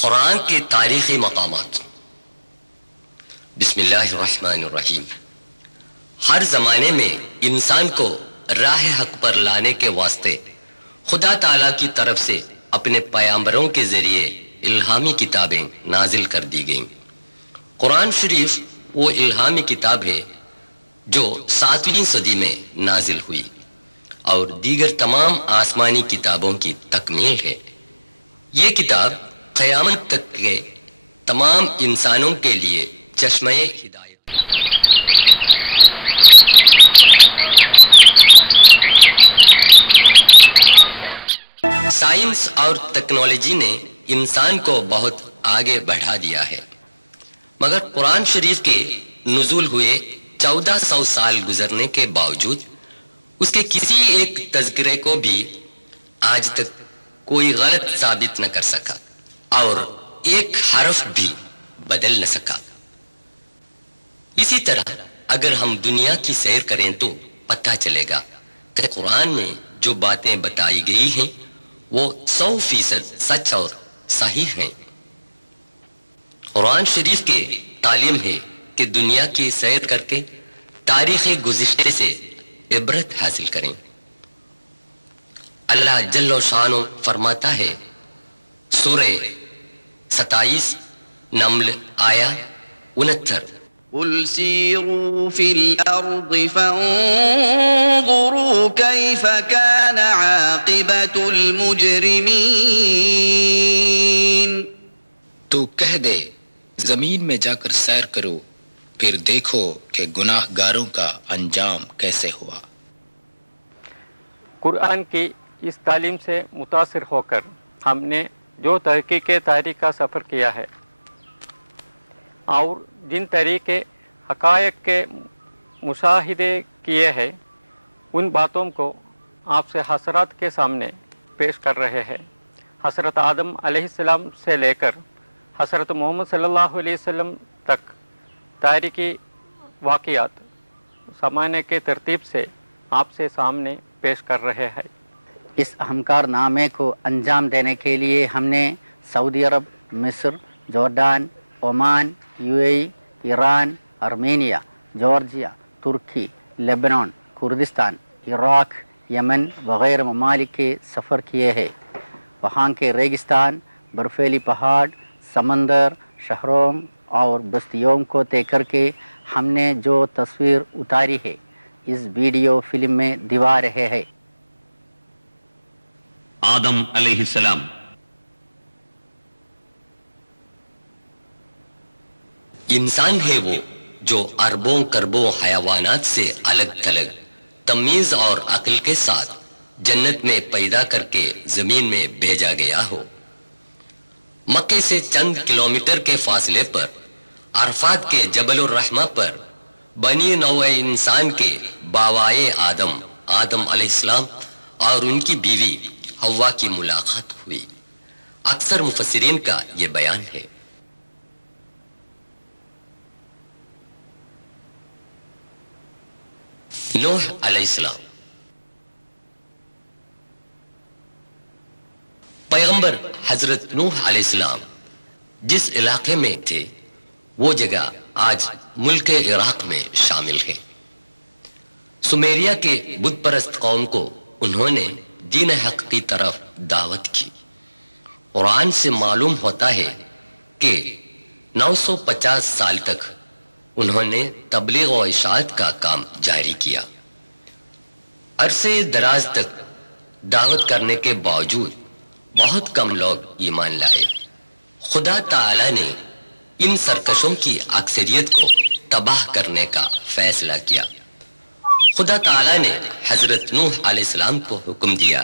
قرآن کے تاریخی مقامات۔ بسم اللہ الرحمن الرحیم۔ ہر زمانے میں انسان کو راہ حق پر لانے کے واسطے خدا تعالیٰ کی طرف سے اپنے پیامبروں کے ذریعے الہامی کتابیں نازل کر دی گئیں۔ قرآن شریف وہ الہامی کتاب ہے جو 7ویں صدی میں نازل ہوئی اور دیگر تمام آسمانی کتابوں کی تکمیل ہے۔ یہ کتاب قیامت تک کے تمام انسانوں کے لیے چشمہ ہدایت۔ سائنس اور ٹیکنالوجی نے انسان کو بہت آگے بڑھا دیا ہے، مگر قرآن شریف کے نزول ہوئے 1400 سال گزرنے کے باوجود اس کے کسی ایک تذکرے کو بھی آج تک کوئی غلط ثابت نہ کر سکا اور ایک حرف بھی بدل نہ سکا۔ اسی طرح اگر ہم دنیا کی سیر کریں تو پتہ چلے گا کہ قرآن میں جو باتیں بتائی گئی ہیں وہ 100% سچ اور صحیح ہیں۔ قرآن شریف کے تعلیم ہے کہ دنیا کی سیر کر کے تاریخ گزشتے سے عبرت حاصل کریں۔ اللہ جل و شانہ فرماتا ہے، سورہ 27 نمل آیا 69، قل سیروا فی الارض فانظروا کیف کان عاقبت المجرمین۔ تو کہہ دے زمین میں جا کر سیر کرو، پھر دیکھو کہ گناہ گاروں کا انجام کیسے ہوا۔ قرآن کی اس تعلیم سے متاثر ہو کر ہم نے جو تحقیق تاریخ کا سفر کیا ہے اور جن طریقے حقائق کے مشاہدے کیے ہیں، ان باتوں کو آپ سے حضرات کے سامنے پیش کر رہے ہیں۔ حضرت آدم علیہ السلام سے لے کر حضرت محمد صلی اللہ علیہ وسلم تک تاریخی واقعات زمانے کے ترتیب سے آپ سے سامنے پیش کر رہے ہیں۔ اس اہم کارنامے کو انجام دینے کے لیے ہم نے سعودی عرب، مصر، Jordan, Oman, UAE، Iran, Armenia, Georgia, ترکی، لیبنان، کردستان، عراق، یمن وغیرہ ممالک کے سفر کیے ہیں۔ وہاں کے ریگستان، برفیلی پہاڑ، سمندر، شہروں اور بستیوں کو طے کر کے ہم نے جو تصویر اتاری ہے اس ویڈیو فلم میں دکھا رہے ہیں۔ آدم علیہ السلام۔ انسان ہے وہ جو اربوں کربوں حیوانات سے الگ تھلگ تمیز اور عقل کے ساتھ جنت میں پیدا کر کے زمین میں بھیجا گیا ہو۔ مکے سے چند کلومیٹر کے فاصلے پر عرفات کے جبل الرحمہ پر بنی نوع انسان کے باوائے آدم علیہ السلام اور ان کی بیوی حوا کی ملاقات ہوئی۔ اکثر مفسرین کا یہ بیان ہے۔ نوح علیہ السلام۔ پیغمبر حضرت نوح علیہ السلام جس علاقے میں تھے وہ جگہ آج ملک عراق میں شامل ہے۔ سمیریا کے بت پرست قوم کو انہوں نے دین حق کی طرف دعوت کی۔ قرآن سے معلوم ہوتا ہے کہ 950 سال تک انہوں نے تبلیغ و اشاعت کا کام جاری کیا۔ عرصے دراز تک دعوت کرنے کے باوجود بہت کم لوگ ایمان لائے۔ خدا تعالی نے ان سرکشوں کی اکثریت کو تباہ کرنے کا فیصلہ کیا۔ خدا تعالی نے حضرت نوح علیہ السلام کو حکم دیا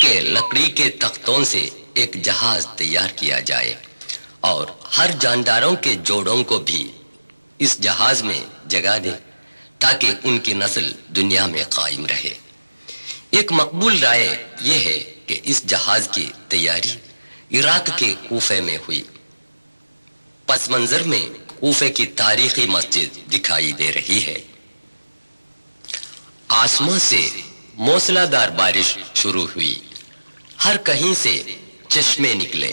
کہ لکڑی کے تختوں سے ایک جہاز تیار کیا جائے اور ہر جانداروں کے جوڑوں کو بھی اس جہاز میں جگہ دیں تاکہ ان کی نسل دنیا میں قائم رہے۔ ایک مقبول رائے یہ ہے کہ اس جہاز کی تیاری عراق کے کوفے میں ہوئی۔ پس منظر میں کوفے کی تاریخی مسجد دکھائی دے رہی ہے۔ آسمان سے موسلا دار بارش شروع ہوئی، ہر کہیں سے چشمے نکلے،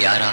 11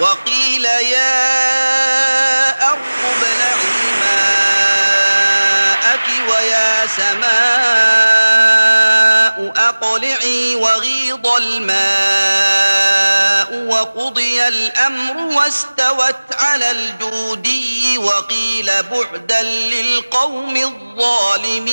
وقيل يا أرض ابلعي ماءك ويا سماء أقلعي وغيض الماء وقضي الأمر واستوت على الجودي وقيل بعدا للقوم الظالمين.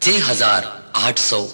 6800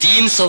300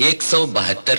172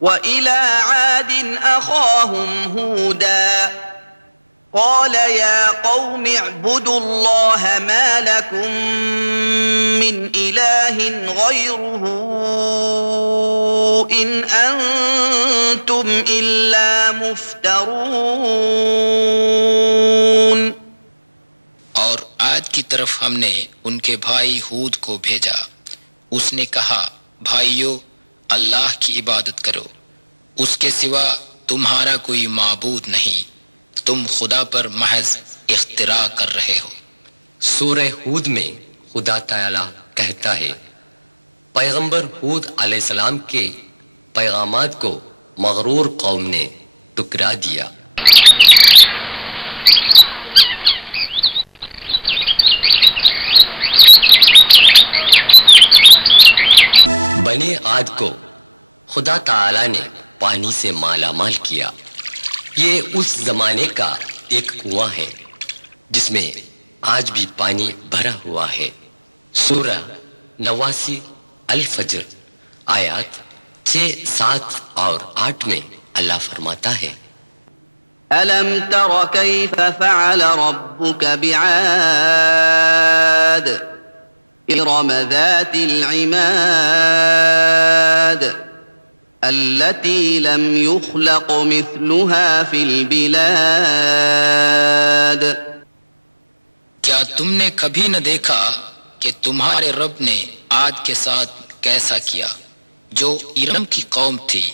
وإلى عاد أخاهم هودا قال يا قوم اعبدوا الله ما لكم من إله غيره إن أنتم إلا مفترون. اور عاد کی طرف ہم نے ان کے بھائی ہود کو بھیجا. اس نے کہا بھائیو اللہ کی عبادت کرو، اس کے سوا تمہارا کوئی معبود نہیں، تم خدا پر محض اختراع کر رہے ہو. سورہ ہود میں خدا تعالی کہتا ہے پیغمبر ہود علیہ السلام کے پیغامات کو مغرور قوم نے ٹکرا دیا. بنی عاد کو خدا تعالی نے پانی سے مالا مال کیا. یہ اس زمانے کا ایک کنواں ہے جس میں آج بھی پانی بھرا ہوا ہے. سورہ 89 الفجر آیات 6, 7 اور 8 میں اللہ فرماتا ہے ألم تر كيف فعل ربك بعاد إرم ذات العماد التي لم يخلق مثلها في البلاد. کیا تم نے کبھی نہ دیکھا کہ تمہارے رب نے عاد کے ساتھ کیسا کیا جو ارم کی قوم تھی،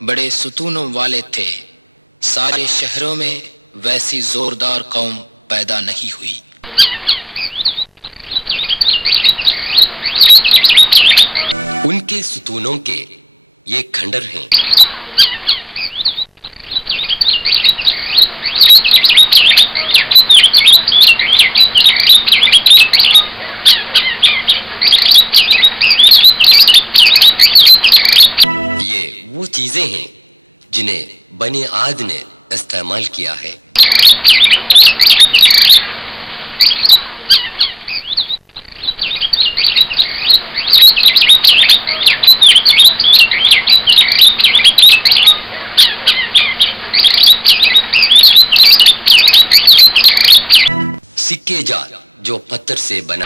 بڑے ستونوں والے تھے، سارے شہروں میں ویسی زوردار قوم پیدا نہیں ہوئی. ان کے ستونوں کے یہ کھنڈر ہیں جنہیں بنی عاد نے استعمال کیا ہے۔ سکے جال جو پتھر سے بنا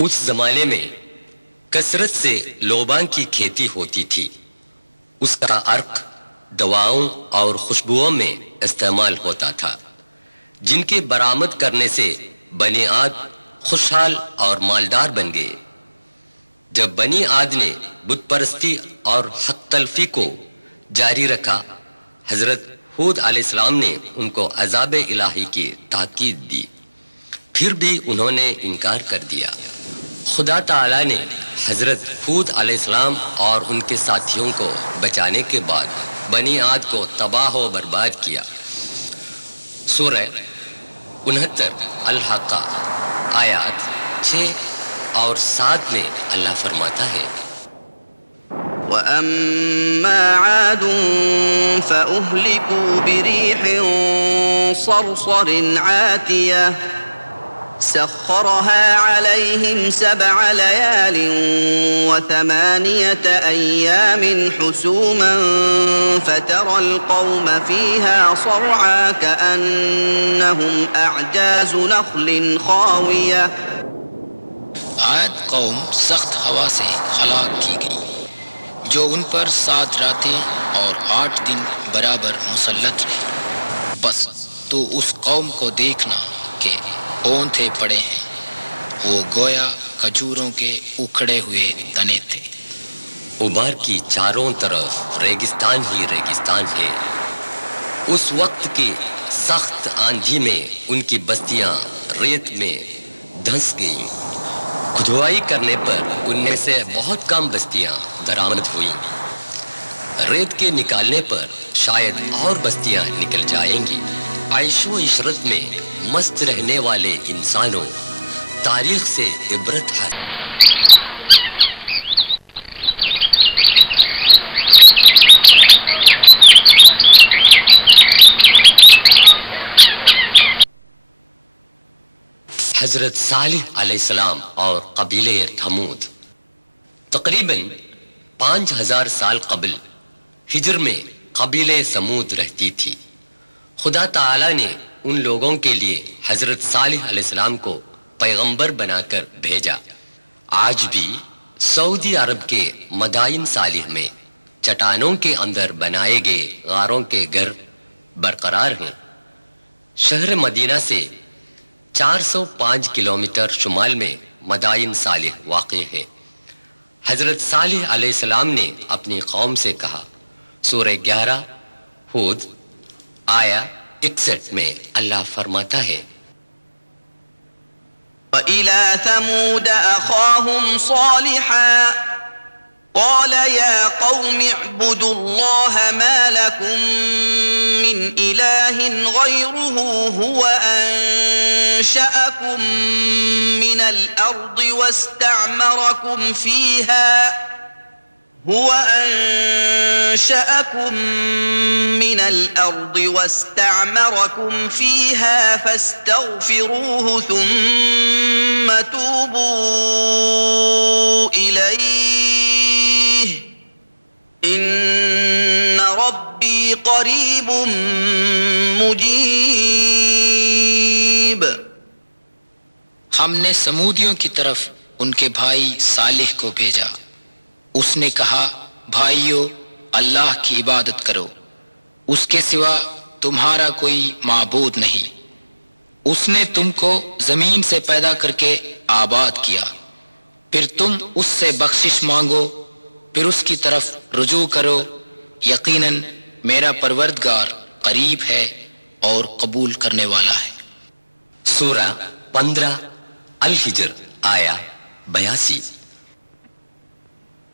اس زمانے میں کثرت سے لوبان کی کھیتی ہوتی تھی۔ اس کا عرق دواؤں اور خوشبوؤں میں استعمال ہوتا تھا، جن کے برآمد کرنے سے بنی عاد خوشحال اور مالدار بن گئے۔ جب بنی عاد نے بت پرستی اور حق تلفی کو جاری رکھا، حضرت ہود علیہ السلام نے ان کو عذاب الہی کی تاکید دی، پھر بھی انہوں نے انکار کر دیا۔ خدا تعالی نے حضرت ہود علیہ السلام اور ان کے ساتھیوں کو بچانے کے بعد بنی عاد کو تباہ و برباد کیا۔ سورہ 69 الحاقہ آیات 6 اور 7 میں اللہ فرماتا ہے، وَأَمَّا عَادٌ فَأُهْلِكُوا بِرِيحٍ صَرْصَرٍ عَاتِيَةٍ سخرها عليهم 7 ليال و8 أيام حسوما فترى القوم فيها صرعا كأنهم أعجاز نخل خاوية۔ عاد قوم سخت ہوا سے ہلاک کی گئی جو ان پر 7 راتیں اور 8 دن برابر مسلط رہے۔ بس تو اس قوم کو دیکھنا کہ اونتھے پڑے ہیں، وہ گویا کھجوروں کے اکھڑے ہوئے تنے تھے۔ عمر کی چاروں طرف ریگستان ہی ریگستان ہے۔ اس وقت کی سخت آندھی میں ان کی بستیاں ریت میں دھنس گئیں۔ کھدوائی کرنے پر ان میں سے بہت کم بستیاں درآمد ہوئیں۔ ریت کے نکالنے پر شاید اور بستیاں نکل جائیں گی۔ عیش و عشرت میں مست رہنے والے انسانوں تاریخ سے عبرت حاصل۔ حضرت صالح علیہ السلام اور قبیلہ تھمود تقریباً 5000 سال قبل ہجر میں قبیلہ سمود رہتی تھی۔ خدا تعالی نے ان لوگوں کے لیے حضرت صالح علیہ السلام کو پیغمبر بنا کر بھیجا۔ آج بھی سعودی عرب کے مدائن صالح میں چٹانوں کے اندر بنائے گئے غاروں کے گھر برقرار ہیں۔ شہر مدینہ سے 405 کلومیٹر شمال میں مدائن صالح واقع ہے۔ حضرت صالح علیہ السلام نے اپنی قوم سے کہا، سورہ 11 ہود آیا 61 میں اللہ فرماتا ہے، وَإِلَى ثَمُودَ أَخَاهُمْ صَالِحًا قَالَ يَا قَوْمِ اعْبُدُوا اللَّهَ مَا لَكُمْ مِنْ إِلَٰهٍ غَيْرُهُ هُوَ أَنشَأَكُم مِّنَ الْأَرْضِ وَاسْتَعْمَرَكُمْ فِيهَا فاستغفروه ثم توبوا إليه إن ربي قريب مجيب۔ ہم نے سمودیوں کی طرف ان کے بھائی صالح کو بھیجا۔ اس نے کہا، بھائیو اللہ کی عبادت کرو، اس کے سوا تمہارا کوئی معبود نہیں۔ اس نے تم کو زمین سے پیدا کر کے آباد کیا، پھر تم اس سے بخشش مانگو، پھر اس کی طرف رجوع کرو۔ یقیناً میرا پروردگار قریب ہے اور قبول کرنے والا ہے۔ سورہ 15 الحجر آیا 82۔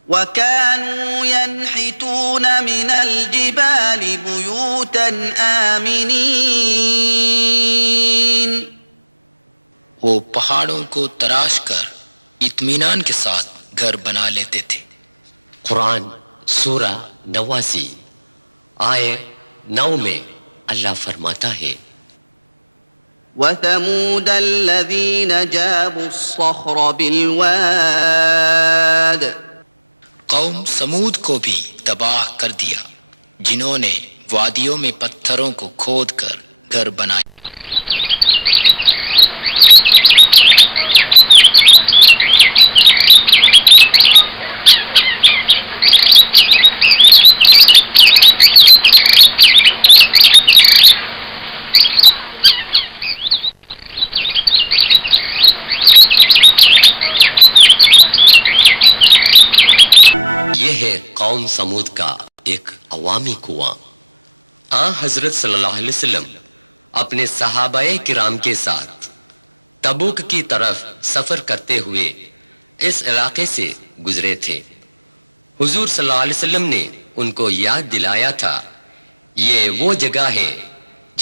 وَكَانُوا يَنْحِتُونَ مِنَ الْجِبَالِ بُيُوتًا آمِنِينَ۔ وہ پہاڑوں کو تراش کر اطمینان کے ساتھ گھر بنا لیتے تھے۔ قرآن سورہ 89 آیت 9 میں اللہ فرماتا ہے وثمود الذين جابوا الصخر بالواد قوم سمود کو بھی تباہ کر دیا جنہوں نے وادیوں میں پتھروں کو کھود کر گھر بنائے۔ یہ ہے قوم سمود کا ایک عوامی کنواں۔ حضرت صلی اللہ علیہ وسلم اپنے صحابہ کرام کے ساتھ تبوک کی طرف سفر کرتے ہوئے اس علاقے سے گزرے تھے۔ حضور صلی اللہ علیہ وسلم نے ان کو یاد دلایا تھا یہ وہ جگہ ہے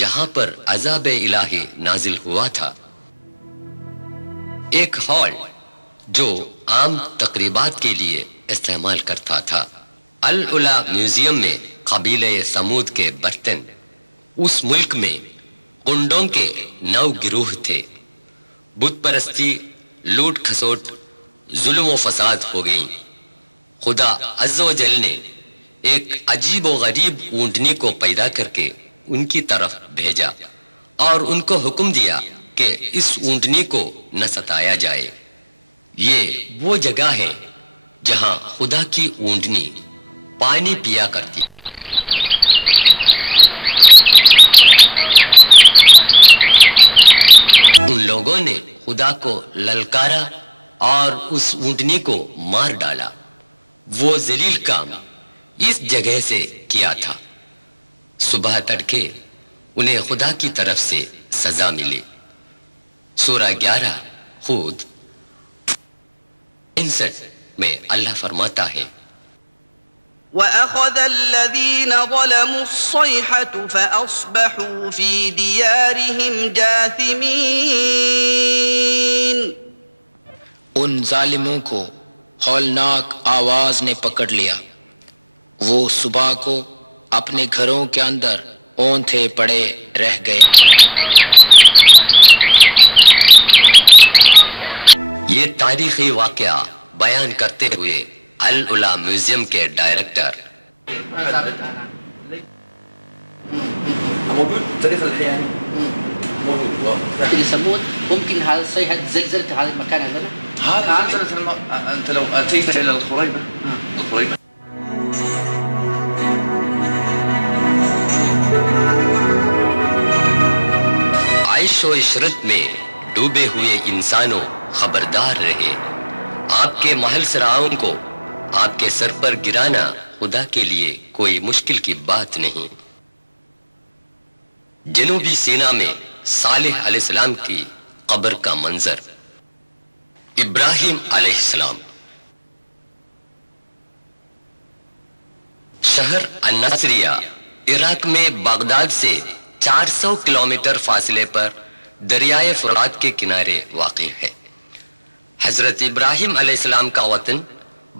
جہاں پر عذاب الہی نازل ہوا تھا۔ ایک ہال جو عام تقریبات کے لیے استعمال کرتا تھا۔ العلا میوزیم میں قبیلہ سمود کے برتن، اس ملک میں کنڈوں کے 9 گروہ تھے۔ بت پرستی، لوٹ کھسوٹ، ظلم و فساد ہو گئی۔ خدا عز و جل نے ایک عجیب و غریب اونٹنی کو پیدا کر کے ان کی طرف بھیجا اور ان کو حکم دیا کہ اس اونٹنی کو نہ ستایا جائے۔ یہ وہ جگہ ہے جہاں خدا کی اونٹنی پانی پیا کرتی۔ ان لوگوں نے خدا کو للکارا اور اس اونٹنی کو مار ڈالا۔ وہ ذلیل کام اس جگہ سے کیا تھا۔ صبح تڑکے انہیں خدا کی طرف سے سزا ملی۔ سورہ 11 ہود 59 میں اللہ فرماتا ہے وَأَخَذَ الَّذِينَ ظَلَمُوا الصَّيْحَةُ فَأَصْبَحُوا فِي دِيَارِهِمْ جَاثِمِينَ۔ ان ظالموں کو ہولناک آواز نے پکڑ لیا، وہ صبح کو اپنے گھروں کے اندر اونتھے پڑے رہ گئے۔ یہ تاریخی واقعہ بیان کرتے ہوئے العلا میوزیم کے ڈائریکٹر موجود تاريخ الحياة موجود في ثمود ممكن هذا الصيحة زلزلت هذا المكان هذا هذا زلزلة أنت لو أتيت إلى الخريبة عیش و عشرت میں ڈوبے ہوئے انسانوں خبردار رہے، آپ کے محل سراؤں کو آپ کے سر پر گرانا خدا کے لیے کوئی مشکل کی بات نہیں۔ جنوبی سینا میں صالح علیہ السلام کی قبر کا منظر، ابراہیم علیہ السلام، شہر الناصریہ عراق میں بغداد سے 400 کلومیٹر فاصلے پر دریائے فرات کے کنارے واقع ہے۔ حضرت ابراہیم علیہ السلام کا وطن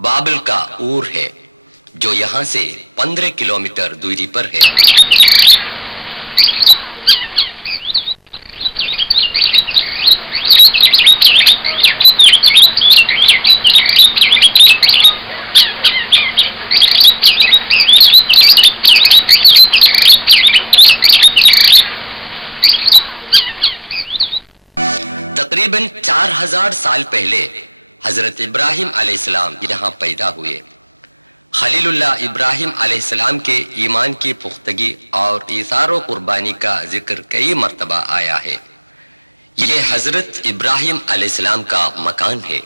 بابل کا اور ہے جو یہاں سے 15 کلومیٹر دوری پر ہے۔ تقریباً 4000 سال پہلے حضرت ابراہیم علیہ السلام یہاں پیدا ہوئے۔ خلیل اللہ ابراہیم علیہ السلام کے ایمان کی پختگی اور ایثار و قربانی کا ذکر کئی مرتبہ آیا ہے۔ یہ حضرت ابراہیم علیہ السلام کا مکان ہے۔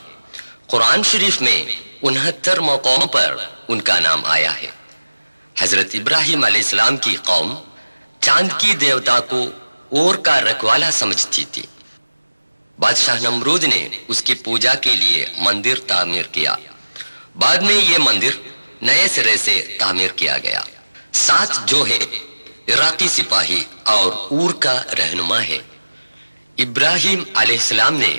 قرآن شریف میں 69 موقعوں پر ان کا نام آیا ہے۔ حضرت ابراہیم علیہ السلام کی قوم چاند کی دیوتا کو اور کا رکھوالا سمجھتی تھی۔ بادشاہ نمرود نے اس کی پوجا کے لیے مندر تعمیر کیا۔ بعد میں یہ مندر نئے سرے سے تعمیر کیا گیا۔ ساتھ جو ہے عراقی سپاہی اور اور کا رہنما ہے۔ ابراہیم علیہ السلام نے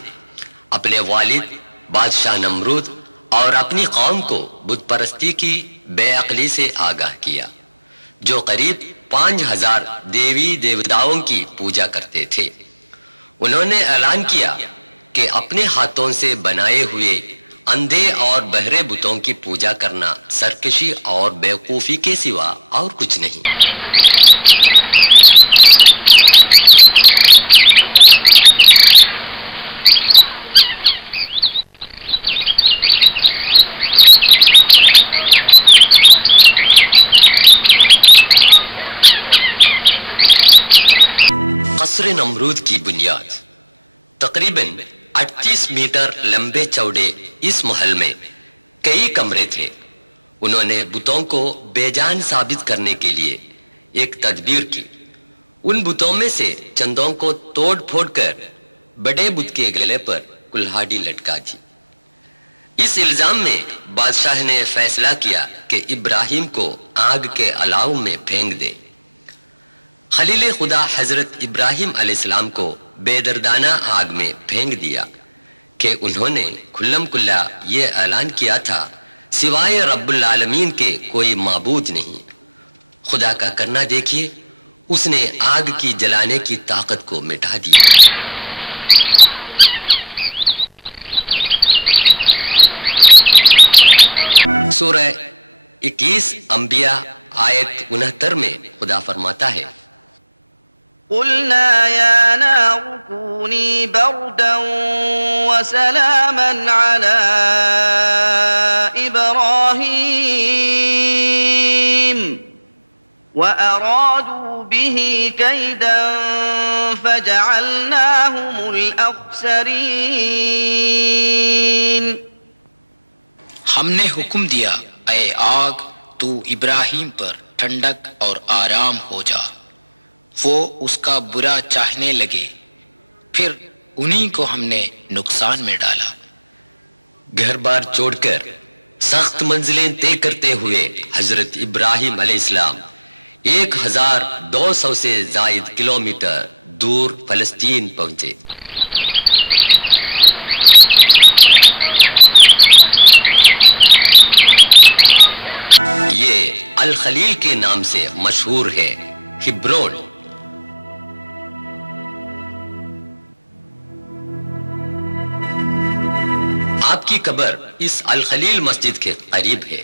اپنے والد بادشاہ نمرود اور اپنی قوم کو بت پرستی کی بے عقلی سے آگاہ کیا، جو قریب 5000 دیوی دیوتاؤں کی پوجا کرتے تھے۔ انہوں نے اعلان کیا کہ اپنے ہاتھوں سے بنائے ہوئے اندھے اور بہرے بتوں کی پوجا کرنا سرکشی اور بیوقوفی کے سوا اور کچھ نہیں۔ قصر نمرود کی بنیاد تقریباً 38 میٹر لمبے چوڑے اس محل میں کئی کمرے تھے۔ انہوں نے بتوں کو بے جان ثابت کرنے کے لیے ایک تدبیر کی۔ ان بتوں میں سے چندوں کو توڑ پھوڑ کر بڑے بت کے گلے پر کلہاڑی لٹکا دی۔ اس الزام میں بادشاہ نے فیصلہ کیا کہ ابراہیم کو آگ کے الاؤ میں پھینک دے۔ خلیل خدا حضرت ابراہیم علیہ السلام کو بے دردانہ آگ میں پھینک دیا کہ انہوں نے کھلم کھلا یہ اعلان کیا تھا سوائے رب العالمین کے کوئی معبود نہیں۔ خدا کا کرنا دیکھیے، اس نے آگ کی جلانے کی طاقت کو مٹا دی۔ سورہ 21 انبیاء آیت 69 میں خدا فرماتا ہے، قلنا يا نار كوني بردا وسلاما على إبراهيم وأرادوا به كيدا فجعلناهم الأخسرين۔ ہم نے حکم دیا اے آگ تو ابراہیم پر ٹھنڈک اور آرام ہو جا، وہ اس کا برا چاہنے لگے، پھر انہی کو ہم نے نقصان میں ڈالا۔ گھر بار چھوڑ کر سخت منزلیں طے کرتے ہوئے حضرت ابراہیم علیہ السلام 1200 سے زائد کلومیٹر دور فلسطین پہنچے۔ یہ الخلیل کے نام سے مشہور ہے، ہبرون۔ آپ کی قبر اس الخلیل مسجد کے قریب ہے۔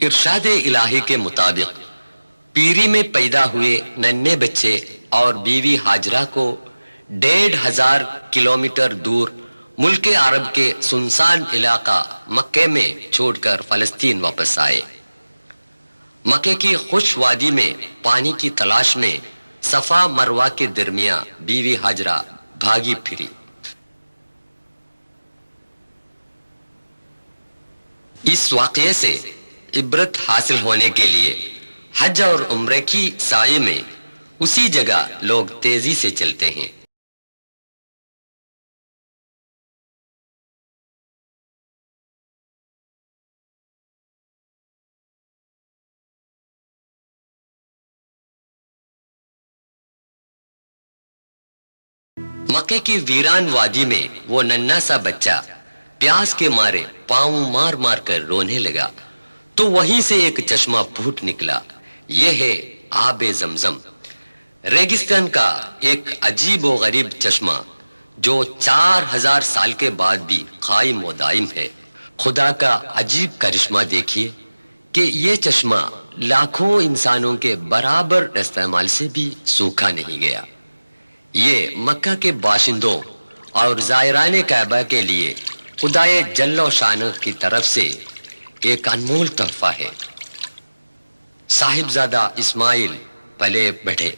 ارشاد الہی کے مطابق پیری میں پیدا ہوئے ننھے بچے اور بیوی ہاجرہ کو 1500 کلومیٹر دور ملک عرب کے سنسان علاقہ مکے میں چھوڑ کر فلسطین واپس آئے۔ مکے کی خوش وادی میں پانی کی تلاش میں صفا مروہ کے درمیان بیوی ہاجرہ بھاگی پھری۔ اس واقعے سے عبرت حاصل ہونے کے لیے حج اور عمرے کی سعی میں اسی جگہ لوگ تیزی سے چلتے ہیں۔ مکے کی ویران وادی میں وہ ننھا سا بچہ پیاس کے مارے پاؤں مار مار کر رونے لگا تو وہیں سے ایک چشمہ پھوٹ نکلا۔ یہ ہے آب زمزم، ریگستان کا ایک عجیب و غریب چشمہ جو 4000 سال کے بعد بھی قائم و دائم ہے۔ خدا کا عجیب کرشمہ دیکھیے کہ یہ چشمہ لاکھوں انسانوں کے برابر استعمال سے بھی سوکھا نہیں گیا۔ یہ مکہ کے باشندوں اور زائران کعبہ کے لیے خدائے جل و شانہ کی طرف سے ایک انمول تحفہ ہے۔ صاحبزادہ اسماعیل پلے بڑھے۔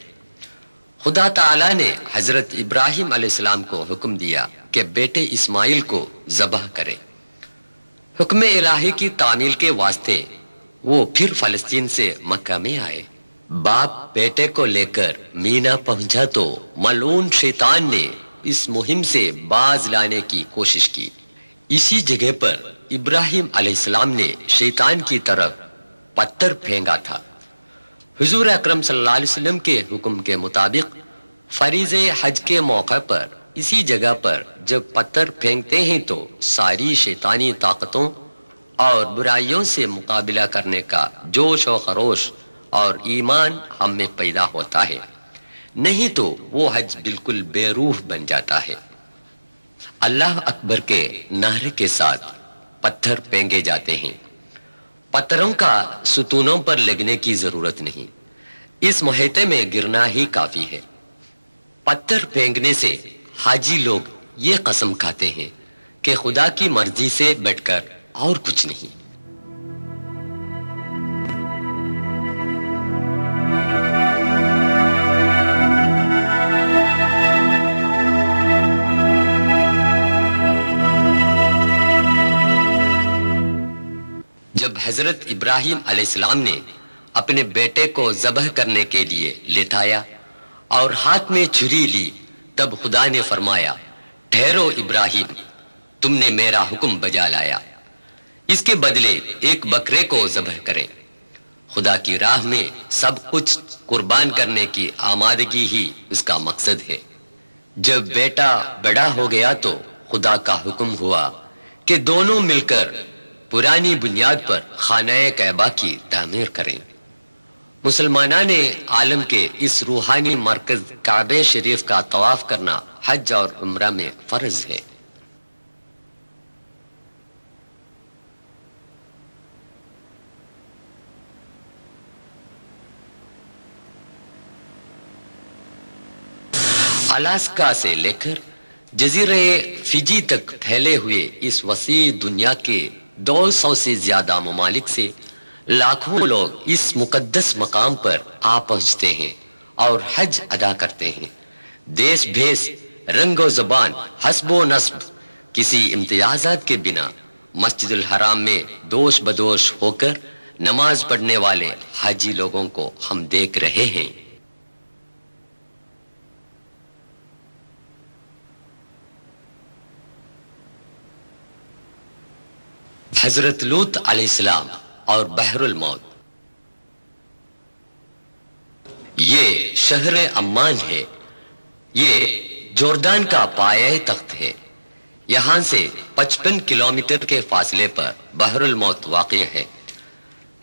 خدا تعالی نے حضرت ابراہیم علیہ السلام کو حکم دیا کہ بیٹے اسماعیل کو ذبح کرے۔ حکم الہی کی تعمیل کے واسطے وہ پھر فلسطین سے مکہ میں آئے۔ باپ بیٹے کو لے کر مینا پہنچا تو ملعون شیطان نے اس مہم سے باز لانے کی کوشش کی۔ اسی جگہ پر ابراہیم علیہ السلام نے شیطان کی طرف پتھر پھینکا تھا۔ حضور اکرم صلی اللہ علیہ وسلم کے حکم کے مطابق فریض حج کے موقع پر اسی جگہ پر جب پتھر پھینکتے ہیں تو ساری شیطانی طاقتوں اور برائیوں سے مقابلہ کرنے کا جوش و خروش اور ایمان ہم میں پیدا ہوتا ہے، نہیں تو وہ حج بالکل بے روح بن جاتا ہے۔ اللہ اکبر کے نعرے کے ساتھ پتھر پھینکے جاتے ہیں۔ پتھروں کا ستونوں پر لگنے کی ضرورت نہیں، اس محیطے میں گرنا ہی کافی ہے۔ پتھر پھینکنے سے حاجی لوگ یہ قسم کھاتے ہیں کہ خدا کی مرضی سے بڑھ کر اور کچھ نہیں۔ جب حضرت ابراہیم علیہ السلام نے اپنے بیٹے کو ذبح کرنے کے لیے لٹایا اور ہاتھ میں چھری لی، تب خدا نے فرمایا، ٹھہرو ابراہیم، تم نے میرا حکم بجا لایا، اس کے بدلے ایک بکرے کو ذبح کریں۔ خدا کی راہ میں سب کچھ قربان کرنے کی آمادگی ہی اس کا مقصد ہے۔ جب بیٹا بڑا ہو گیا تو خدا کا حکم ہوا کہ دونوں مل کر پرانی بنیاد پر خانہ کعبہ کی تعمیر کریں۔ مسلمانان عالم کے اس روحانی مرکز کعبہ شریف کا طواف کرنا حج اور عمرہ میں فرض ہے۔ الاسکا سے لے کر جزیرے فجی تک پھیلے ہوئے اس وسیع دنیا کے 200 سے زیادہ ممالک سے لاکھوں لوگ اس مقدس مقام پر آ پہنچتے ہیں اور حج ادا کرتے ہیں۔ دیس بھیس، رنگ و زبان، حسب و نسب، کسی امتیازات کے بنا مسجد الحرام میں دوش بدوش ہو کر نماز پڑھنے والے حاجی لوگوں کو ہم دیکھ رہے ہیں۔ حضرت لوط علیہ السلام اور بحر الموت، یہ شہر عمان ہے، یہ جوردان کا پایہ تخت ہے۔ یہاں سے 55 کلومیٹر کے فاصلے پر بحر الموت واقع ہے۔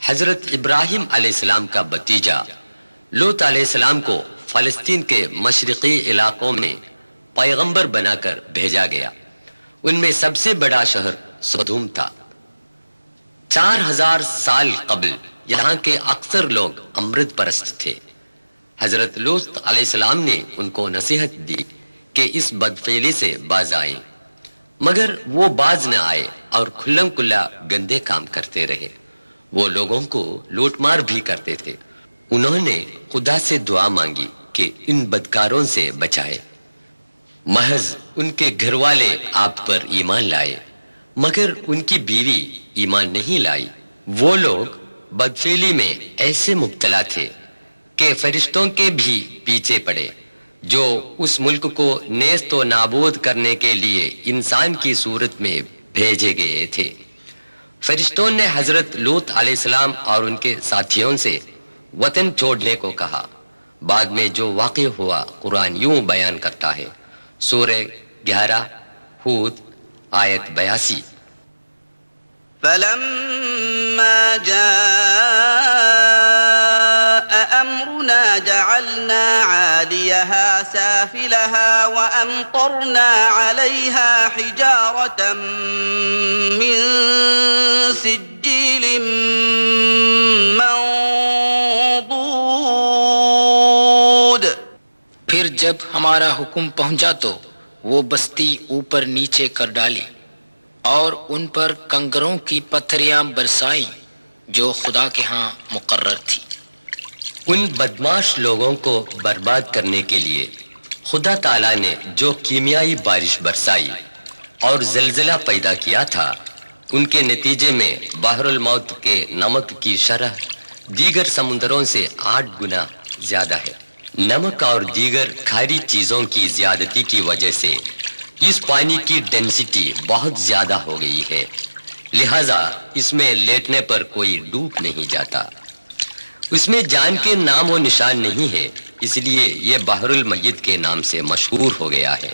حضرت ابراہیم علیہ السلام کا بھتیجا لوط علیہ السلام کو فلسطین کے مشرقی علاقوں میں پیغمبر بنا کر بھیجا گیا۔ ان میں سب سے بڑا شہر سدوم تھا۔ 4000 سال قبل یہاں کے اکثر لوگ امرت پرست تھے۔ حضرت لوط علیہ السلام نے ان کو نصیحت دی کہ اس بدفعلی سے باز آئیں، مگر وہ باز نہ آئے اور کھلم کھلا گندے کام کرتے رہے۔ وہ لوگوں کو لوٹ مار بھی کرتے تھے۔ انہوں نے خدا سے دعا مانگی کہ ان بدکاروں سے بچائے۔ محض ان کے گھر والے آپ پر ایمان لائے، مگر ان کی بیوی ایمان نہیں لائی۔ وہ لوگ بدفعلی میں ایسے مبتلا تھے کہ فرشتوں کے بھی پیچھے پڑے، جو اس ملک کو نیست و نابود کرنے کے لیے انسان کی صورت میں بھیجے گئے تھے۔ فرشتوں نے حضرت لوط علیہ السلام اور ان کے ساتھیوں سے وطن چھوڑنے کو کہا۔ بعد میں جو واقع ہوا قرآن یوں بیان کرتا ہے، سورہ 11 ہود آیت 82۔ فلما جاء أمرنا جعلنا عاليها سافلها وأمطرنا عليها حجارة من سجيل منضود۔ پھر جب ہمارا حکم پہنچا تو وہ بستی اوپر نیچے کر ڈالی اور ان پر کنکروں کی پتھریاں برسائیں جو خدا کے ہاں مقرر تھی۔ ان بدماش لوگوں کو برباد کرنے کے لیے خدا تعالیٰ نے جو کیمیائی بارش برسائی اور زلزلہ پیدا کیا تھا، ان کے نتیجے میں بحر الموت کے نمک کی شرح دیگر سمندروں سے 8 گنا زیادہ ہے۔ نمک اور دیگر کھاری چیزوں کی زیادتی کی وجہ سے اس پانی کی ڈینسٹی بہت زیادہ ہو گئی ہے، لہذا اس میں لیٹنے پر کوئی ڈوب نہیں جاتا۔ اس میں جان کے نام و نشان نہیں ہے، اس لیے یہ بحر المیت کے نام سے مشہور ہو گیا ہے۔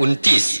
29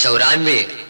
94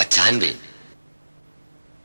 95।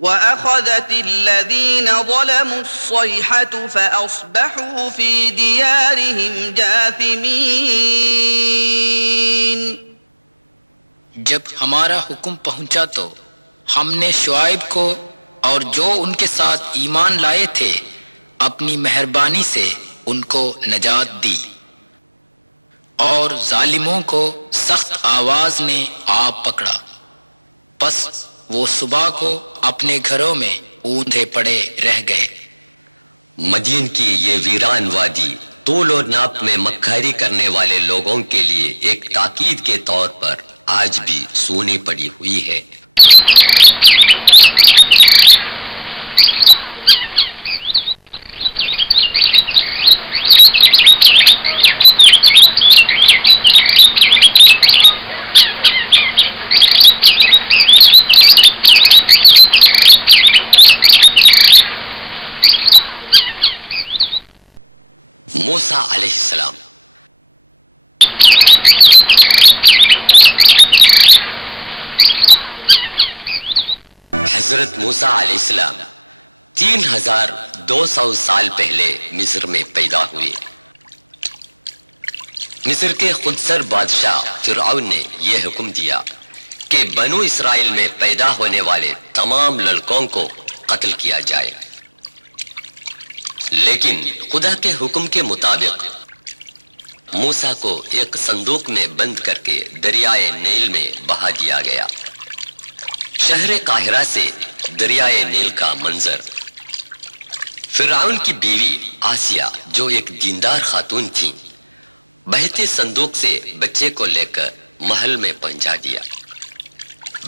وأخذت الذين ظلموا الصيحة فأصبحوا في ديارهم جاثمين. جب ہمارا حکم پہنچا تو ہم نے شعیب کو اور جو ان کے ساتھ ایمان لائے تھے اپنی مہربانی سے ان کو نجات دی، اور ظالموں کو سخت آواز نے آ پکڑا، پس وہ صبح کو اپنے گھروں میں اوندھے پڑے رہ گئے. مدین کی یہ ویران وادی طول و ناپ میں مکاری کرنے والے لوگوں کے لیے ایک تاکید کے طور پر آج بھی سونی پڑی ہوئی ہے. موسیٰ علیہ السلام. حضرت موسیٰ علیہ السلام 3200 سال پہلے مصر میں پیدا ہوئے. مصر کے خود سر بادشاہ فرعون نے یہ حکم دیا کہ بنو اسرائیل میں پیدا ہونے والے تمام لڑکوں کو قتل کیا جائے، لیکن خدا کے حکم کے مطابق موسیٰ کو ایک صندوق میں بند کر کے دریائے نیل میں بہا دیا گیا. شہر قاہرہ سے دریائے نیل کا منظر. فرعون کی بیوی آسیہ جو ایک دیندار خاتون تھی، بہتے صندوق سے بچے کو لے کر محل میں پہنچا دیا.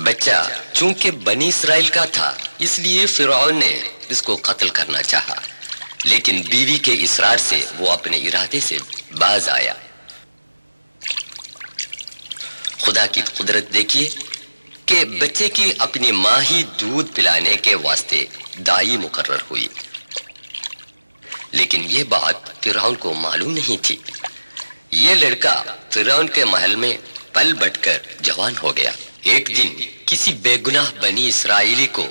بچہ چونکہ بنی اسرائیل کا تھا اس لیے فرعون نے اس کو قتل کرنا چاہا، لیکن بیوی کے اصرار سے وہ اپنے ارادے سے باز آیا. خدا کی قدرت دیکھیے کہ بچے کی اپنی ماں ہی دودھ پلانے کے واسطے دائی مقرر ہوئی، لیکن یہ بات فرعون کو معلوم نہیں تھی. یہ لڑکا فرعون کے محل میں پل بٹ کر جوان ہو گیا. ایک دن کسی بے گناہ بنی اسرائیلی کو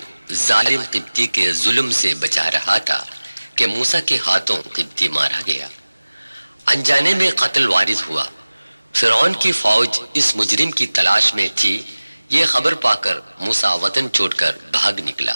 ظالم قبطی کے ظلم سے بچا رہا تھا کہ موسیٰ کے ہاتھوں قبطی مارا گیا. انجانے میں قتل وارد ہوا. فرعون کی فوج اس مجرم کی تلاش میں تھی. یہ خبر پا کر موسیٰ وطن چھوڑ کر بھاگ نکلا.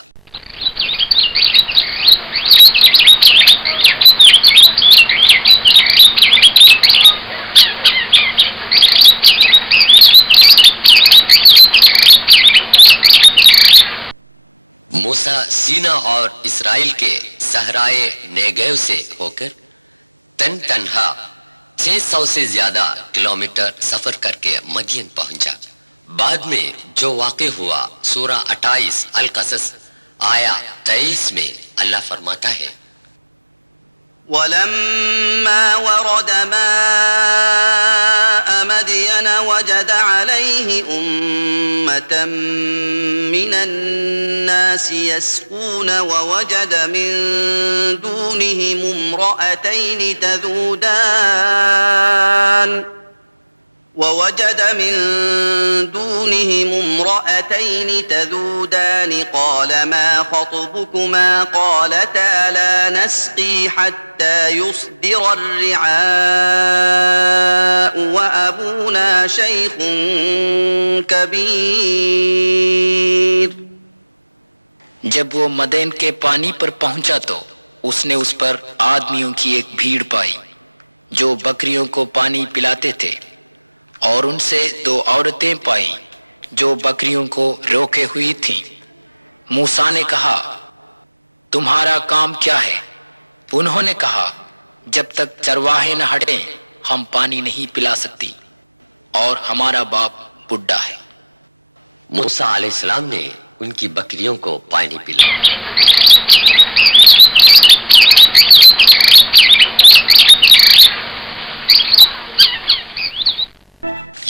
موسیٰ سینا اور اسرائیل کے صحرائے نیگیو سے ہو کر تنہا 600 سے زیادہ کلومیٹر سفر کر کے مدین پہنچا. بعد میں جو واقع ہوا سورہ 28 القصص آیا 23 میں اللہ فرماتا ہے: ولما ورد ماء مدين وجد عليه أمة من الناس يسقون ووجد من دونهم امرأتين تذودان قال ما خطبكما قالتا لا نسقي حتى يصدر الرعاء وأبونا شيخ كبير. جب وہ مدین کے پانی پر پہنچا تو اس نے اس پر آدمیوں کی ایک بھیڑ پائی جو بکریوں کو پانی پلاتے تھے، اور ان سے 2 عورتیں پائیں جو بکریوں کو روکے ہوئی تھیں. موسیٰ نے کہا تمہارا کام کیا ہے؟ انہوں نے کہا جب تک چرواہے نہ ہٹیں ہم پانی نہیں پلا سکتی اور ہمارا باپ بڈھا ہے. موسیٰ علیہ السلام نے ان کی بکریوں کو پانی پلایا.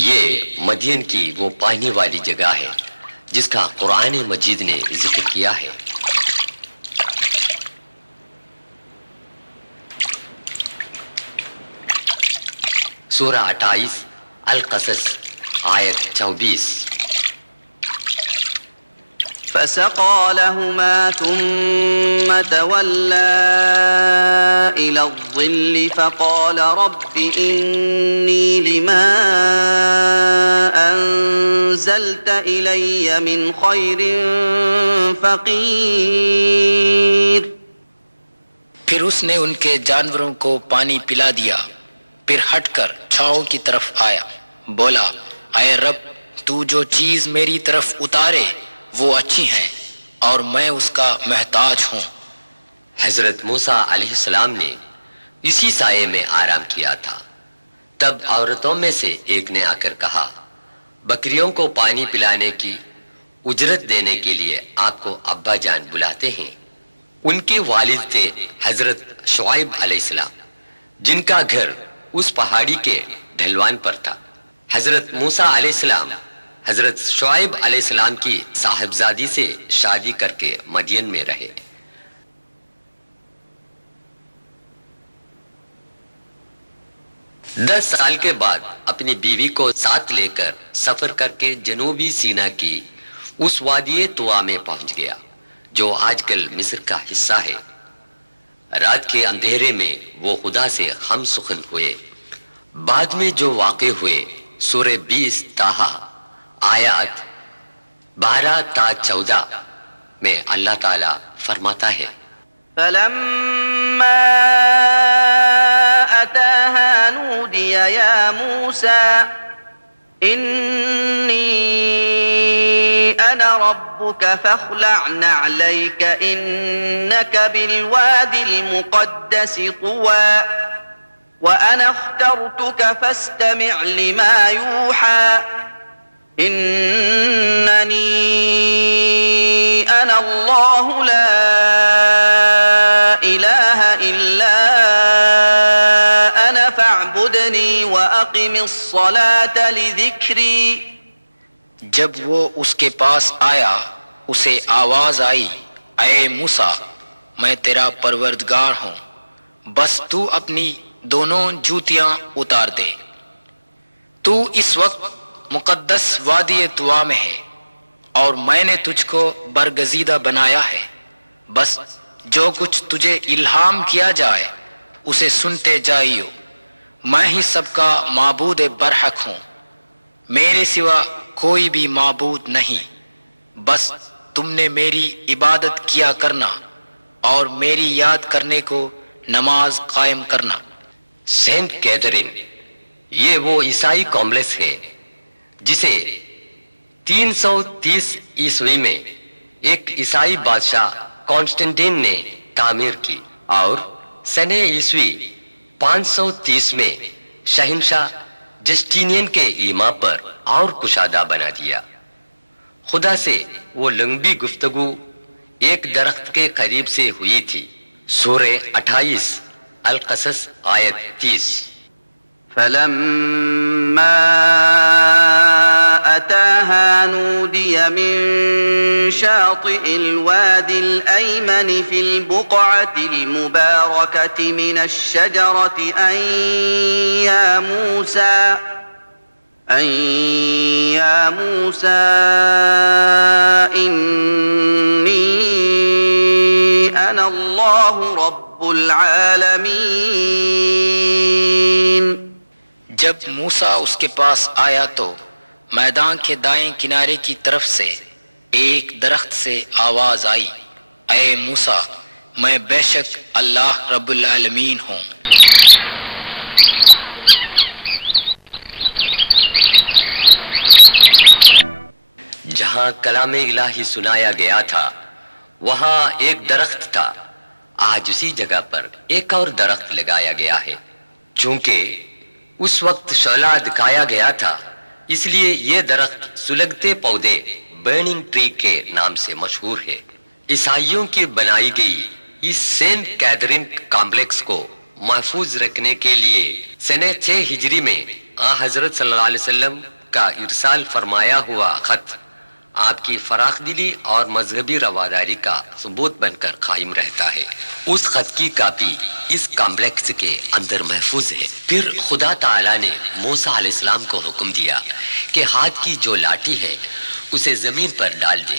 یہ مدین کی وہ پانی والی جگہ ہے جس کا قرآن مجید نے ذکر کیا ہے. سورہ 28 القصص آیت 24. فسقى لهما ثم تولى إلى الظل فقال رب إني لما أنزلت إلي من خير فقير. پھر اس نے ان کے جانوروں کو پانی پلا دیا، پھر ہٹ کر چھاؤں کی طرف آیا، بولا اے رب تو جو چیز میری طرف اتارے وہ اچھی ہیں اور میں اس کا محتاج ہوں. حضرت موسیٰ علیہ السلام نے اسی سائے میں آرام کیا تھا. تب عورتوں میں سے ایک نے آ کر کہا بکریوں کو پانی پلانے کی اجرت دینے کے لیے آپ کو ابا جان بلاتے ہیں. ان کے والد تھے حضرت شعیب علیہ السلام جن کا گھر اس پہاڑی کے ڈھلوان پر تھا. حضرت موسیٰ علیہ السلام حضرت شعیب علیہ السلام کی صاحبزادی سے شادی کر کے مدین میں رہے. 10 سال کے بعد اپنی بیوی کو ساتھ لے کر سفر کر کے جنوبی سینا کی اس وادی طوا میں پہنچ گیا جو آج کل مصر کا حصہ ہے. رات کے اندھیرے میں وہ خدا سے ہم سخن ہوئے. بعد میں جو واقع ہوئے سورہ 20 طٰہٰ آیات 12 تا 14 میں اللہ تعالی فرماتا ہے فلما أتاها نودي يا موسى إني أنا ربك فاخلع نعليك إنك بالواد المقدس طوى وأنا اخترتك فاستمع لما يوحى إنني أنا الله لا إله إلا أنا فاعبدني وأقم الصلاة لذكري. جب وہ اس کے پاس آیا اسے آواز آئی اے موسیٰ میں تیرا پروردگار ہوں، بس تو اپنی دونوں جوتیاں اتار دے. تو اس وقت مقدس وادی طوا میں ہے اور میں نے تجھ کو برگزیدہ بنایا ہے، بس جو کچھ تجھے الہام کیا جائے اسے سنتے جائیو. میں ہی سب کا معبود برحق ہوں، میرے سوا کوئی بھی معبود نہیں، بس تم نے میری عبادت کیا کرنا اور میری یاد کرنے کو نماز قائم کرنا. سینٹ کیتھرین یہ وہ عیسائی کمپلیکس ہے جسے 330 عیسوی میں ایک عیسائی بادشاہ کانسٹنٹین نے تعمیر کی اور سنہ عیسوی 530 میں شہنشاہ جسٹینین کے ایما پر اور کشادہ بنا دیا. خدا سے وہ لمبی گفتگو ایک درخت کے قریب سے ہوئی تھی. سورہ 28 القصص آیت 30. فلما أتاها نودي من شاطئ الوادي الأيمن في البقعة المباركة من الشجرة أن يا موسى إني أنا الله رب العالمين. جب موسیٰ اس کے پاس آیا تو میدان کے دائیں کنارے کی طرف سے ایک درخت سے آواز آئی اے موسیٰ میں بے شک اللہ رب العالمین ہوں. جہاں کلام الہی سنایا گیا تھا وہاں ایک درخت تھا. آج اسی جگہ پر ایک اور درخت لگایا گیا ہے. چونکہ اس وقت شعلہ دکھایا گیا تھا اس لیے یہ درخت سلگتے پودے برننگ ٹری کے نام سے مشہور ہے. عیسائیوں کی بنائی گئی اس سینٹ کیتھرین کمپلیکس کو محفوظ رکھنے کے لیے سنہ 6 ہجری میں حضرت صلی اللہ علیہ وسلم کا ارسال فرمایا ہوا خط آپ کی فراخ دلی اور مذہبی رواداری کا ثبوت بن کر قائم رہتا ہے. اس خط کی کاپی اس کمپلیکس کے اندر محفوظ ہے. پھر خدا تعالی نے موسیٰ علیہ السلام کو حکم دیا کہ ہاتھ کی جو لاٹھی ہے اسے زمین پر ڈال دے.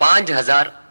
5000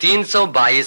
322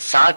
7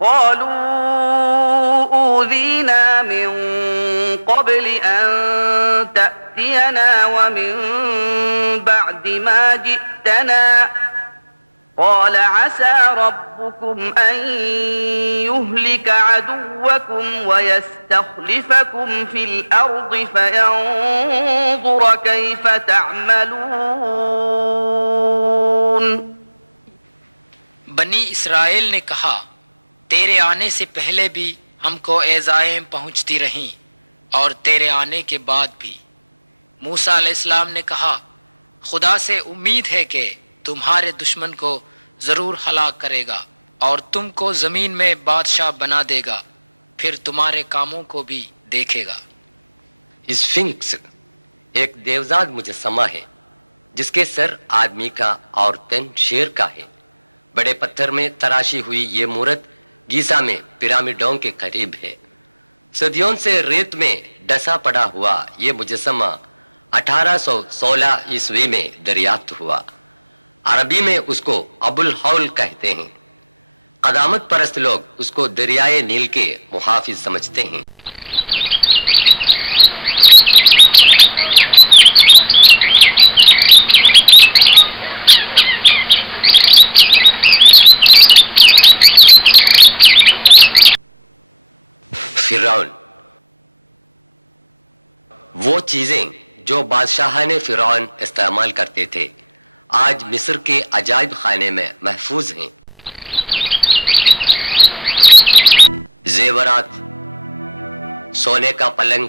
قالوا أوذينا من قبل أن تأتينا ومن بعد ما جئتنا قال عسى ربكم أن يهلك عدوكم ويستخلفكم في الأرض فينظر كيف تعملون۔ بنی اسرائیل نے کہا، تیرے آنے سے پہلے بھی ہم کو ایذائیں پہنچتی رہیں اور تیرے آنے کے بعد بھی۔ موسیٰ علیہ السلام نے کہا، خدا سے امید ہے کہ تمہارے دشمن کو ضرور ہلاک کرے گا اور تم کو زمین میں بادشاہ بنا دے گا، پھر تمہارے کاموں کو بھی دیکھے گا۔ اسفنکس ایک دیوزاد مجسمہ ہے جس کے سر آدمی کا اور تن شیر کا ہے۔ بڑے پتھر میں تراشی ہوئی یہ مورت گیزا میں پیرامڈوں کے قریب ہے۔ صدیوں سے ریت میں ڈسا پڑا ہوا یہ مجسمہ 1816 عیسوی میں دریافت ہوا۔ عربی میں اس کو ابو الحول کہتے ہیں۔ قدامت پرست لوگ اس کو دریائے نیل کے محافظ سمجھتے ہیں۔ فرعون، وہ چیزیں جو بادشاہان فرعون استعمال کرتے تھے آج مصر کے عجائب خانے میں محفوظ ہیں۔ زیورات، سونے کا پلنگ،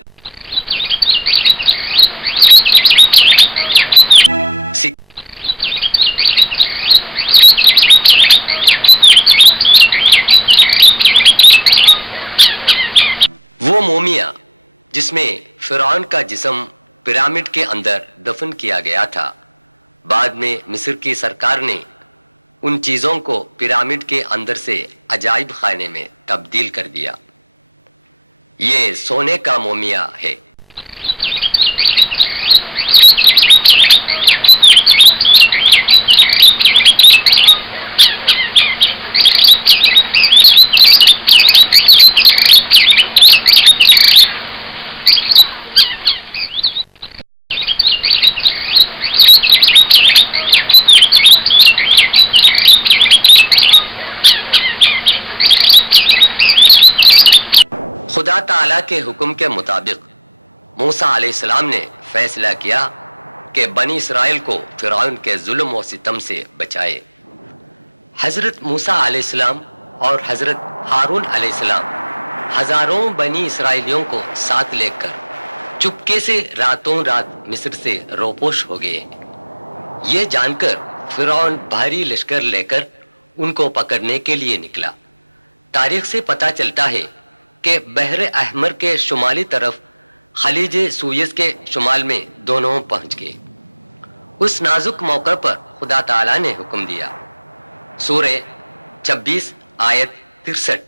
وہ مومیا جس میں فرعون کا جسم پیرامڈ کے اندر دفن کیا گیا تھا، بعد میں مصر کی سرکار نے ان چیزوں کو پیرامڈ کے اندر سے عجائب خانے میں تبدیل کر دیا۔ یہ سونے کا مومیا ہے۔ خدا تعالیٰ کے حکم کے مطابق موسیٰ علیہ السلام نے فیصلہ کیا کہ بنی اسرائیل کو فرعون کے ظلم و ستم سے بچائے۔ حضرت موسیٰ علیہ السلام اور حضرت ہارون علیہ السلام ہزاروں بنی اسرائیلیوں کو ساتھ لے کر چپکے سے راتوں رات مصر سے روپوش ہو گئے۔ یہ جان کر فرعون بھاری لشکر لے کر ان کو پکڑنے کے لیے نکلا۔ تاریخ سے پتہ چلتا ہے کہ بحر احمر کے شمالی طرف خلیج سوئز کے شمال میں دونوں پہنچ گئے۔ اس نازک موقع پر خدا تعالیٰ نے حکم دیا۔ سورہ 26 آیت 63۔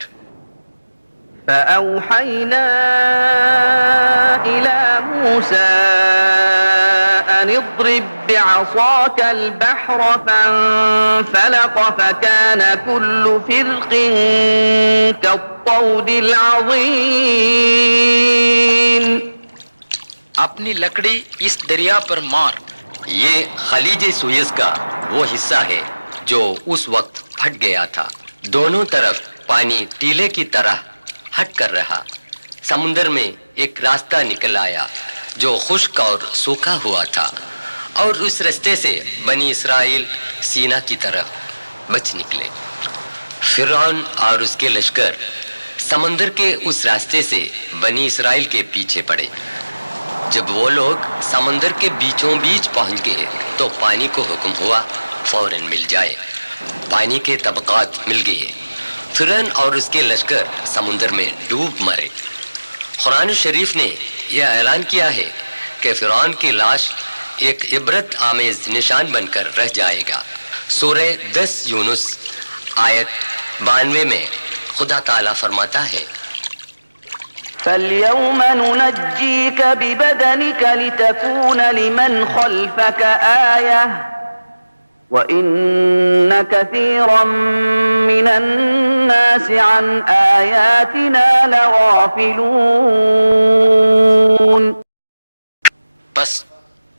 فأوحينا إلى موسى أن اضرب بعصاك البحر فانفلق فكان كل فرق كالطود العظيم۔ اپنی لکڑی اس دریا پر مار۔ یہ خلیج سوئز کا وہ حصہ ہے جو اس وقت پھٹ گیا تھا۔ دونوں طرف پانی ٹیلے کی طرح ہٹ کر رہا۔ سمندر میں ایک راستہ نکل آیا جو خشک اور سوکھا ہوا تھا، اور اس راستے سے بنی اسرائیل سینا کی طرف بچ نکلے۔ فرعون اور اس کے لشکر سمندر کے اس راستے سے بنی اسرائیل کے پیچھے پڑے۔ جب وہ لوگ سمندر کے بیچوں بیچ پہنچ گئے تو پانی کو حکم ہوا فوراً مل جائے۔ پانی کے طبقات مل گئے۔ فرعون اور اس کے لشکر سمندر میں ڈوب مرے۔ قرآن شریف نے یہ اعلان کیا ہے کہ فرعون کی لاش ایک عبرت آمیز نشان بن کر رہ جائے گا۔ سورہ 10 یونس آیت 92 میں خدا تعالیٰ فرماتا ہے، فَالْيَوْمَ نُنَجِّيكَ بِبَدَنِكَ لِتَكُونَ لِمَنْ خَلْفَكَ آيَةً وَإِنَّ كَثِيرًا مِّنَ النَّاسِ عَنْ آيَاتِنَا لَغَافِلُونَ۔ بس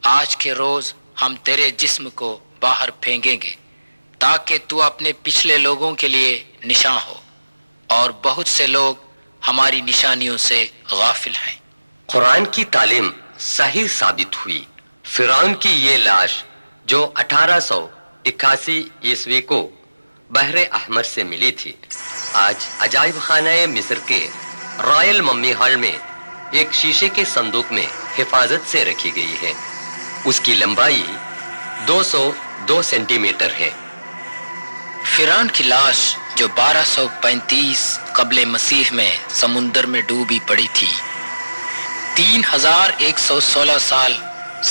آج کے روز ہم تیرے جسم کو باہر پھینکیں گے تاکہ تو اپنے پچھلے لوگوں کے لیے نشان ہو، اور بہت سے لوگ ہماری نشانیوں سے غافل ہیں۔ قرآن کی تعلیم صحیح ثابت ہوئی۔ فرعون کی یہ لاش جو 1881 عیسوی کو بحر احمر سے ملی تھی، آج عجائب خانہ مصر کے رائل ممی ہال میں ایک شیشے کے صندوق میں حفاظت سے رکھی گئی ہے۔ اس کی لمبائی 202 سینٹی میٹر ہے۔ فرعون کی لاش جو 1235 قبل مسیح میں سمندر میں ڈوبی پڑی تھی، 3116 سال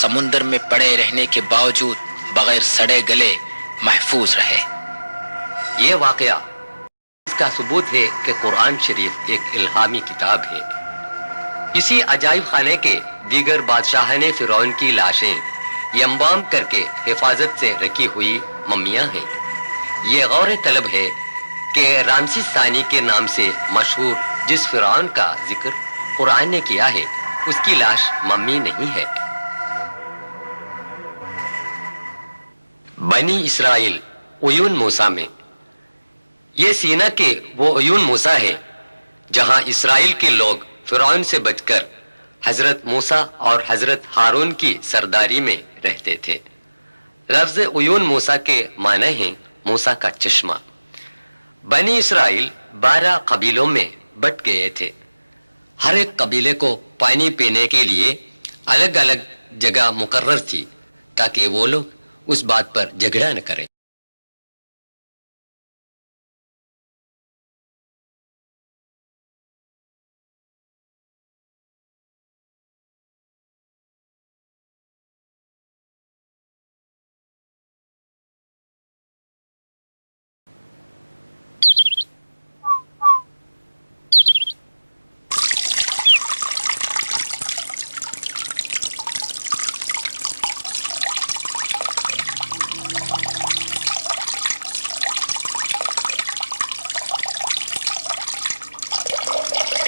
سمندر میں پڑے رہنے کے باوجود بغیر سڑے گلے محفوظ رہے۔ یہ واقعہ اس کا ثبوت ہے کہ قرآن شریف ایک الہامی کتاب ہے۔ اسی عجائب خانے کے دیگر بادشاہان فرعون کی لاشیں ینبام کر کے حفاظت سے رکھی ہوئی ممیاں ہیں۔ یہ غور طلب ہے کہ رامسیس ثانی کے نام سے مشہور جس فرعون کا ذکر قرآن نے کیا ہے، اس کی لاش ممی نہیں ہے۔ بنی اسرائیل عیون موسیٰ میں، یہ سینا کے وہ عیون موسیٰ ہے جہاں اسرائیل کے لوگ فرعون سے بچ کر حضرت موسیٰ اور حضرت ہارون کی سرداری میں رہتے تھے۔ لفظ عیون موسیٰ کے معنی ہیں موسیٰ کا چشمہ۔ بنی اسرائیل 12 قبیلوں میں بٹ گئے تھے۔ ہر ایک قبیلے کو پانی پینے کے لیے الگ الگ جگہ مقرر تھی تاکہ وہ لوگ اس بات پر جھگڑا نہ کریں۔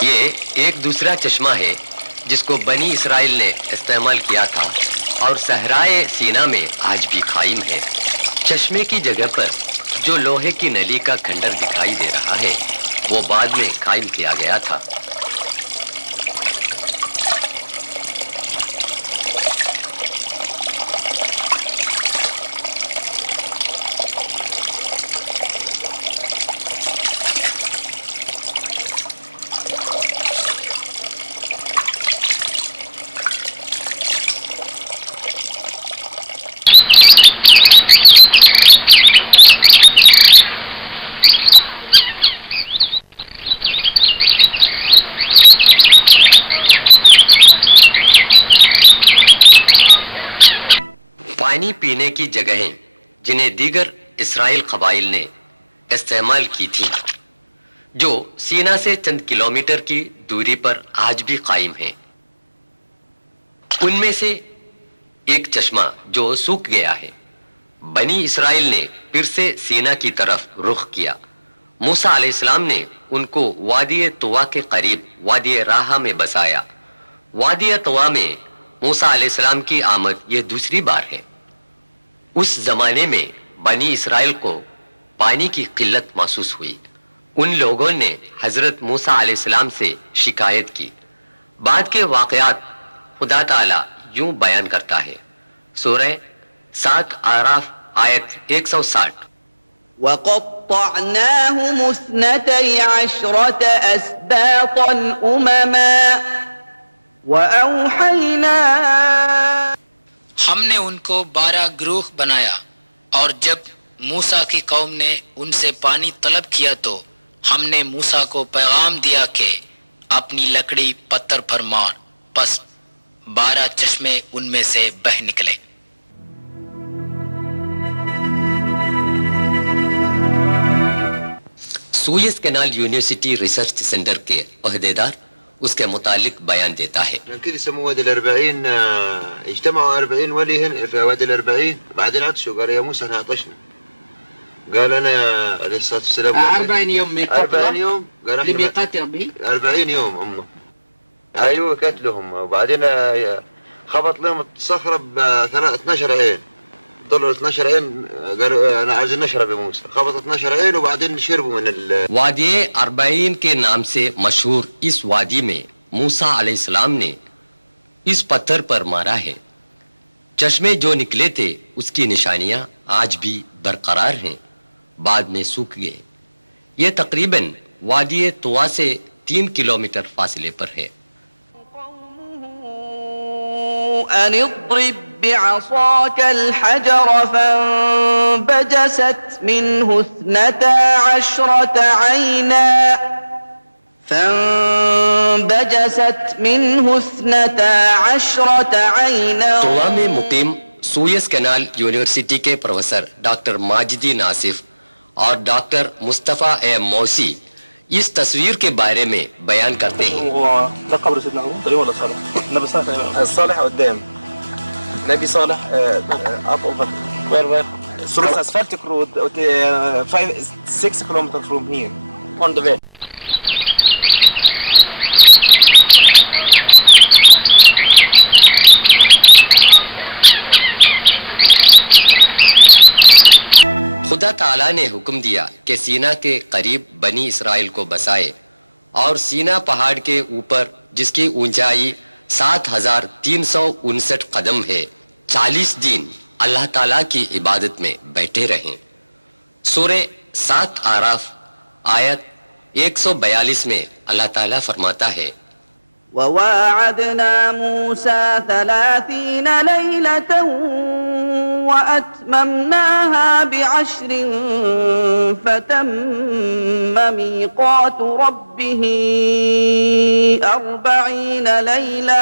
یہ ایک دوسرا چشمہ ہے جس کو بنی اسرائیل نے استعمال کیا تھا اور صحرائے سینا میں آج بھی قائم ہے۔ چشمے کی جگہ پر جو لوہے کی نلی کا کھنڈر دکھائی دے رہا ہے وہ بعد میں قائم کیا گیا تھا۔ پانی پینے کی جگہیں جنہیں دیگر اسرائیل قبائل نے استعمال کی تھیں، جو سینا سے چند کلومیٹر کی دوری پر آج بھی قائم ہیں، ان میں سے ایک چشمہ جو سوکھ گیا ہے۔ بنی اسرائیل نے پھر سے سینا کی طرف رخ کیا۔ موسیٰ علیہ السلام نے ان کو وادی طوا کے قریب وادی راہا میں بسایا۔ وادی طوا میں موسیٰ علیہ السلام کی آمد یہ دوسری بار ہے۔ اس زمانے میں بنی اسرائیل کو پانی کی قلت محسوس ہوئی۔ ان لوگوں نے حضرت موسیٰ علیہ السلام سے شکایت کی۔ بعد کے واقعات خدا تعالیٰ یوں بیان کرتا ہے۔ سورہ 7 اعراف آیت 160۔ وَقَطَّعْنَاهُمُ 12 أَسْبَاطًا أُمَمًا وَأَوْحَيْنَا، ہم نے ان کو 12 گروہ بنایا، اور جب موسیٰ کی قوم نے ان سے پانی طلب کیا تو ہم نے موسیٰ کو پیغام دیا کہ اپنی لکڑی پتھر پر مار، پس 12 چشمے ان میں سے بہہ نکلے۔ Swiss canal university research centre کے عہدیدار اس کے متعلق بیان دیتا ہے۔ كده يسموه وادي ال40، اجتمعوا 40 ولي هنا في وادي ال40، بعدين عطشوا قالوا يا موسى احنا عطشنا. قال انا عليه الصلاه والسلام 40 يوم ميقات 40 يوم قال احنا لميقات ربي 40 يوم هم. ايوه قتلهم، وبعدين خبط لهم الصخره ب 12 عين، ضلوا 12 عين، قالوا انا عايزين نشرب يا موسى، خبط 12 عين وبعدين شربوا من وادی 40 کے نام سے مشہور اس وادی میں موسیٰ علیہ السلام نے اس پتھر پر مارا ہے۔ چشمے جو نکلے تھے اس کی نشانیاں آج بھی برقرار ہیں، بعد میں سوکھ گئے۔ یہ تقریباً وادی طوا سے 3 کلومیٹر فاصلے پر ہے۔ أن اضرب بعصاك الحجر فانبجست منه 12 عينا طوا میں مقیم سوئس کینال یونیورسٹی کے پروفیسر ڈاکٹر ماجدی ناصف اور ڈاکٹر مصطفیٰ موسی اس تصویر کے بارے میں بیان کرتے ہیں۔ ده قبر سيدنا هارون تقريبا ولا صالح؟ نبي صالح. صالح قدام. نبي صالح up over. Where? Through asphaltic road 6 kilometers from here. On the way. خدا تعالیٰ نے حکم دیا کہ سینا کے قریب بنی اسرائیل کو بسائے، اور سینا پہاڑ کے اوپر جس کی اونچائی 7359 قدم ہے 40 دن اللہ تعالیٰ کی عبادت میں بیٹھے رہیں۔ سورہ 7 اعراف آیت 142 میں اللہ تعالیٰ فرماتا ہے، وواعدنا موسى 30 ليلة وأتممناها ب10 فتم ميقات ربه 40 ليلة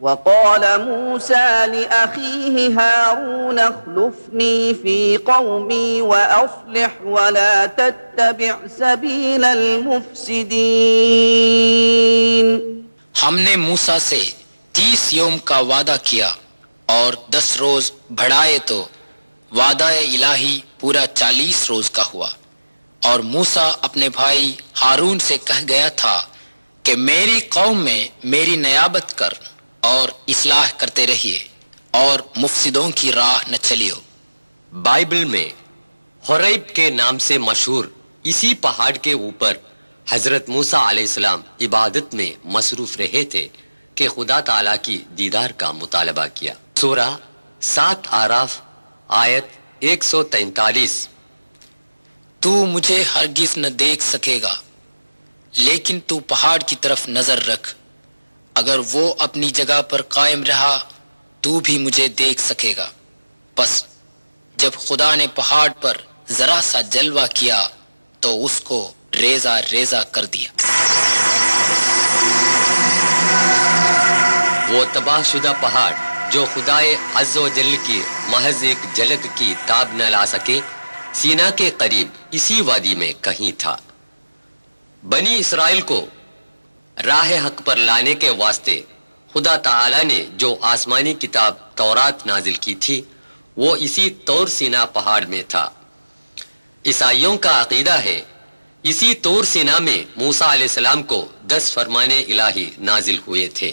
وقال موسى لأخيه هارون اخلفني في قومي وأصلح ولا تتبع سبيل المفسدين۔ ہم نے موسیٰ سے 30 یوم کا وعدہ کیا اور 10 روز بڑھائے تو وعدہ الہی پورا 40 روز کا ہوا، اور موسیٰ اپنے بھائی ہارون سے کہہ گیا تھا کہ میری قوم میں میری نیابت کر اور اصلاح کرتے رہیے اور مفسدوں کی راہ نہ چلیو۔ بائبل میں حریب کے نام سے مشہور اسی پہاڑ کے اوپر حضرت موسیٰ علیہ السلام عبادت میں مصروف رہے تھے کہ خدا تعالیٰ کی دیدار کا مطالبہ کیا۔ سورہ 7 آراف آیت 143۔ تو مجھے ہرگز نہ دیکھ سکے گا، لیکن تو پہاڑ کی طرف نظر رکھ، اگر وہ اپنی جگہ پر قائم رہا تو بھی مجھے دیکھ سکے گا۔ پس جب خدا نے پہاڑ پر ذرا سا جلوہ کیا تو اس کو ریزہ ریزہ کر دیا۔ وہ تباہ شدہ پہاڑ جو خدائے عز و جل کی محض ایک جھلک کی تاب نہ لا سکے، سینا کے قریب اسی وادی میں کہیں تھا۔ بنی اسرائیل کو راہ حق پر لانے کے واسطے خدا تعالی نے جو آسمانی کتاب تورات نازل کی تھی وہ اسی طور سینا پہاڑ میں تھا۔ عیسائیوں کا عقیدہ ہے اسی طور سینا میں موسیٰ علیہ السلام کو 10 فرمان الہی نازل ہوئے تھے۔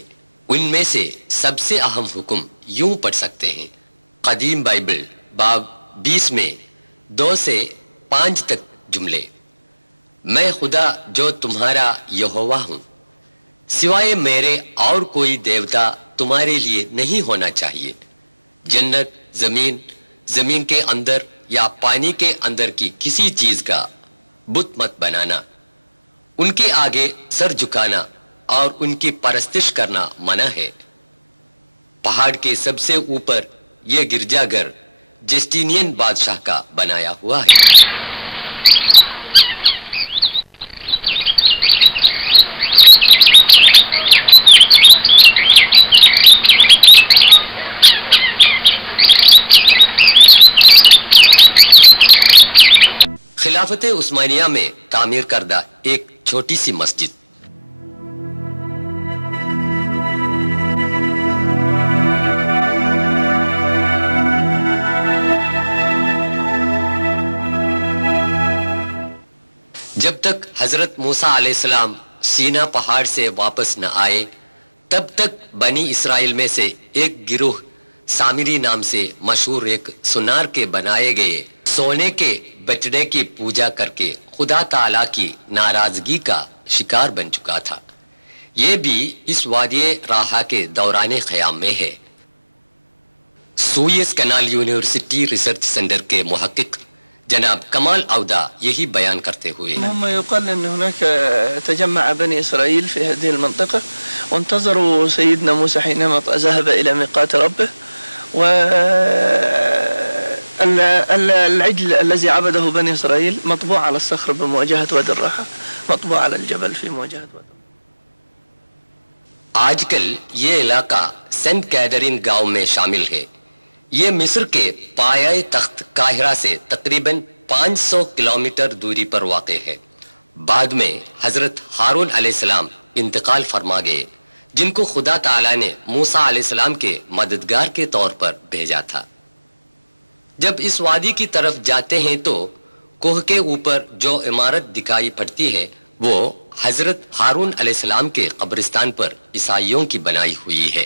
ان میں سے سب سے اہم حکم یوں پڑھ سکتے ہیں۔ قدیم بائبل باب 20 میں 2 سے 5 تک جملے: میں خدا جو تمہارا یہوہ ہوں، سوائے میرے اور کوئی دیوتا تمہارے لیے نہیں ہونا چاہیے۔ جنت، زمین کے اندر یا پانی کے اندر کی کسی چیز کا بت مت بنانا، ان کے آگے سر جھکانا اور ان کی پرستش کرنا منع ہے۔ پہاڑ کے سب سے اوپر یہ گرجا گھر جسٹینین بادشاہ کا بنایا ہوا ہے۔ خلافت عثمانیہ میں تعمیر کردہ ایک چھوٹی سی مسجد۔ جب تک حضرت موسیٰ علیہ السلام سینا پہاڑ سے واپس نہ آئے تب تک بنی اسرائیل میں سے ایک گروہ سامری نام سے مشہور ایک سونار کے بنائے گئے سونے کے بچڑے کی پوجا کر کے خدا تعالیٰ کی ناراضگی کا شکار بن چکا تھا۔ یہ بھی اس وادی راہا کے دوران قیام میں ہے۔ Swiss canal university research centre کے محقق جناب کمال عودہ یہی بیان کرتے ہوئے: هم يقال أن هناك تجمع بني إسرائيل في هذه المنطقة وانتظروا سيدنا موسى حينما ذهب إلى ميقات ربه، والعجل الذي عبده بني إسرائيل مطبوع على الصخر بمواجهة وادي الراحة، مطبوع على الجبل في مواجهة وادي الراحة۔ آج کل یہ علاقہ سینٹ کیدرین گاؤں میں شامل ہے۔ یہ مصر کے پایہ تخت قاہرہ سے تقریباً 500 کلومیٹر دوری پر واقع ہے۔ بعد میں حضرت ہارون علیہ السلام انتقال فرما گئے، جن کو خدا تعالیٰ نے موسیٰ علیہ السلام کے مددگار کے طور پر بھیجا تھا۔ جب اس وادی کی طرف جاتے ہیں تو کوہ کے اوپر جو عمارت دکھائی پڑتی ہے وہ حضرت ہارون علیہ السلام کے قبرستان پر عیسائیوں کی بنائی ہوئی ہے۔